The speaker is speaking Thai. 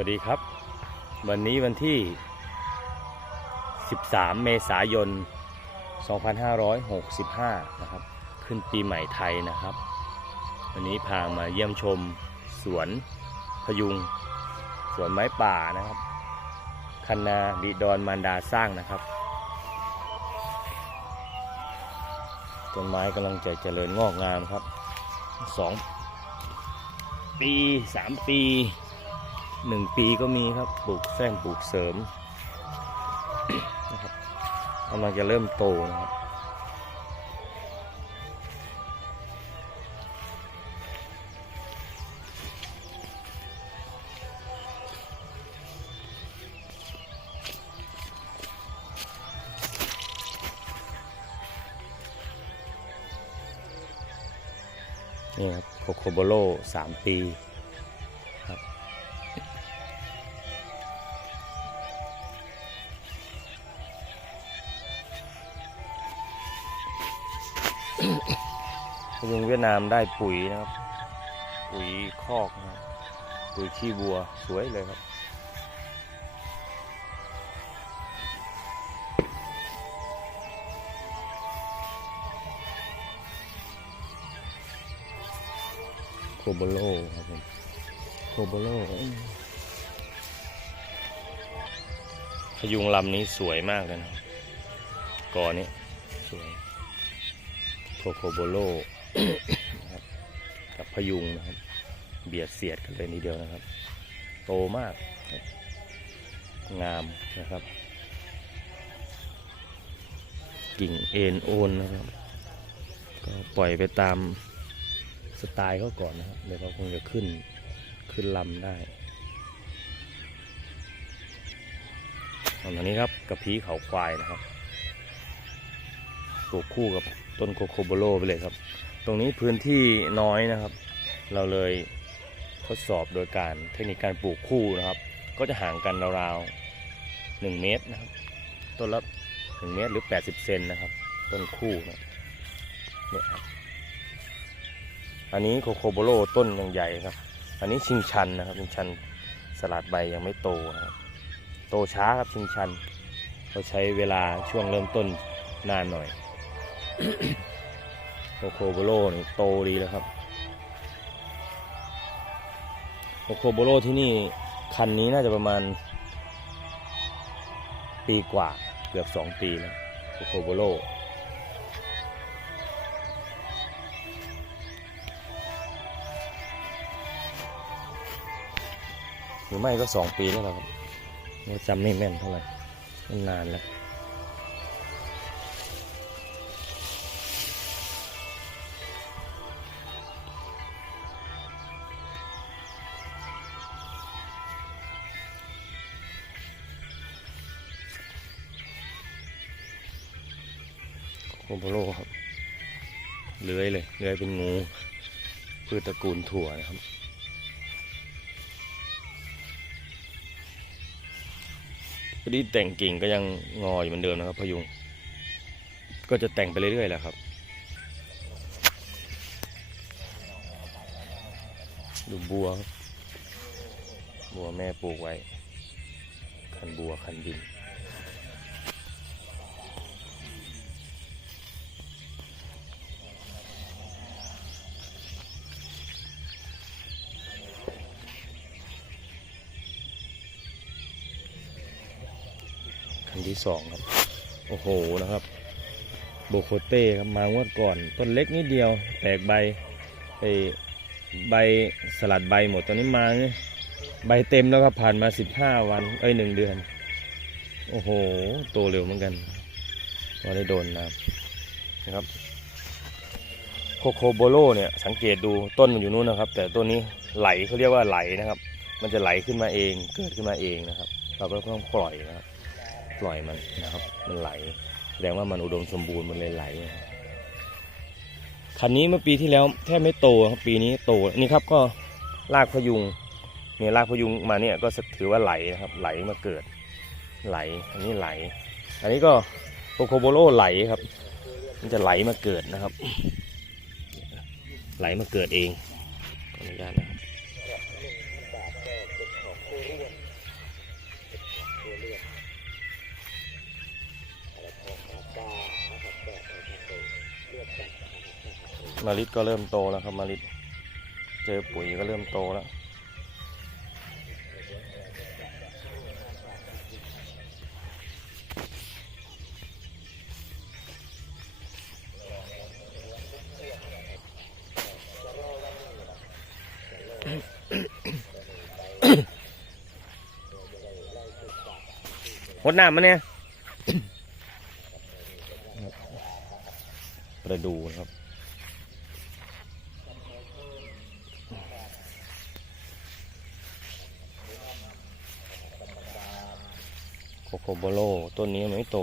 วัสดีครับ วันนี้วันที่ 13 เมษายน 2565 นะครับ ขึ้นปีใหม่ไทยนะครับ วันนี้พามาเยี่ยมชมสวนพยุง สวนไม้ป่านะครับคันนาดิดอนมารดาสร้างนะครับต้นไม้กำลังจะเจริญงอกงามครับสองปีสามปี หนึ่งปีก็มีครับปลูกแซมปลูกเสริมนะครับกำลังจะเริ่มโตนะครับนี่ครับโคโคโบโลสามปี งเวียดนามได้ปุ๋ยนะครับ ปุ๋ยคอกนะครับปุ๋ยขี้วัวสวยเลยครับ โคโบโลครับผมโคโบโลพยุงลำนี้สวยมากเลยนะครับกอนี้สวยโคโคโบโล นะครับกับพยุงนะครับ เบียดเสียดกันเลยนิดเดียวนะครับ โตมาก งามนะครับ กิ่งเอ็นโอนนะครับ ก็ปล่อยไปตามสไตล์เขาก่อนนะครับ เดี๋ยวเขาคงจะขึ้นขึ้นลำได้ตอนนี้ครับกระพี้เขาควายนะครับปลูกคู่กับต้นโคโคโบโลไปเลยครับ ตรงนี้พื้นที่น้อยนะครับ เราเลยทดสอบโดยการเทคนิคการปลูกคู่นะครับ ก็จะห่างกันราวๆหนึ่งเมตรนะครับ ต้นละหนึ่งเมตรหรือ 80 เซนนะครับ ต้นคู่นะเนี่ยครับอันนี้โคโคโบโลต้นยังใหญ่ครับ อันนี้ชิงชันนะครับ ชิงชันสลัดใบยังไม่โตนะครับ โตช้าครับชิงชันเขาใช้เวลาช่วงเริ่มต้นนานหน่อย โคโคโบโลนี่โตดีแล้วครับโคโคโบโลที่นี่คันนี้น่าจะประมาณ ปีกว่าเกือบสองปีแล้วโคโคโบโลหรือไม่ก็สองปีแล้วครับจำไม่แม่นเท่าไหร่นนานแล้ว โคโบโลครับ เลื้อยเลย เลื้อยเป็นงู พืชตระกูลถั่วนะครับ พอดีแต่งกิ่งก็ยังงออยู่เหมือนเดิมนะครับพยุง ก็จะแต่งไปเรื่อยๆแหละครับ ดูบัวครับบัวแม่ปลูกไว้ คันบัวคันดิน คันที่สองครับ โอ้โหนะครับ โบโคเต้ครับมางวดก่อน ต้นเล็กนิดเดียว แตกใบไอใบสลัดใบหมดตอนนี้มาใบเต็มแล้วครับผ่านมาสิบห้าวันเอ้ยหนึ่งเดือน โอ้โห โตเร็วเหมือนกันพอได้โดนน้ำนะครับโคโคโบโลเนี่ยสังเกตดูต้นมันอยู่นู้นนะครับ แต่ต้นนี้ไหลเขาเรียกว่าไหลนะครับ มันจะไหลขึ้นมาเองเกิดขึ้นมาเองนะครับ เราก็ต้องปล่อยนะครับ ปล่อยมันนะครับ มันไหลแสดงว่ามันอุดมสมบูรณ์มันเลยไหลคันนี้เมื่อปีที่แล้วแทบไม่โตครับปีนี้โตนี่ครับก็รากพยุงเนี่ยรากพยุงมาเนี่ยก็ถือว่าไหลนะครับ ไหลมาเกิด ไหลอันนี้ไหล อันนี้ก็โคโคโบโลไหลครับ มันจะไหลมาเกิดนะครับ ไหลมาเกิดเองขออนุญาตนะครับ มาริดก็เริ่มโตแล้วครับมาริดเจอปุ๋ยก็เริ่มโตแล้วหดน้ำมาเนี่ยไปดูครับ โคโคโบโล ต้นนี้ไม่โต